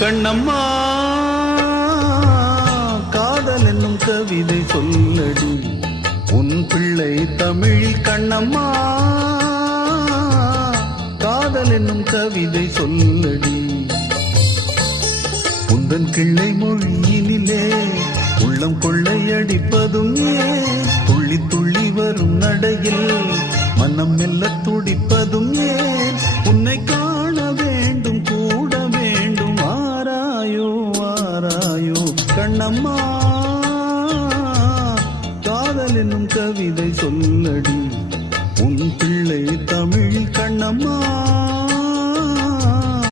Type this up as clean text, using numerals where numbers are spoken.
கண்ணம்மா காதல் என்னும் கவிதை சொல்லடி உன் பிள்ளை தமிழில் கண்ணம்மா காதல் என்னும் கவிதை சொல்லடி உந்தன் கிள்ளை மொழியினிலே உள்ளம் கொள்ளையடிப்பதும் ஏன் துள்ளி துள்ளி வரும் நடையில் மனம் மெல்ல துடிப்பதும் ஏன் உன்னை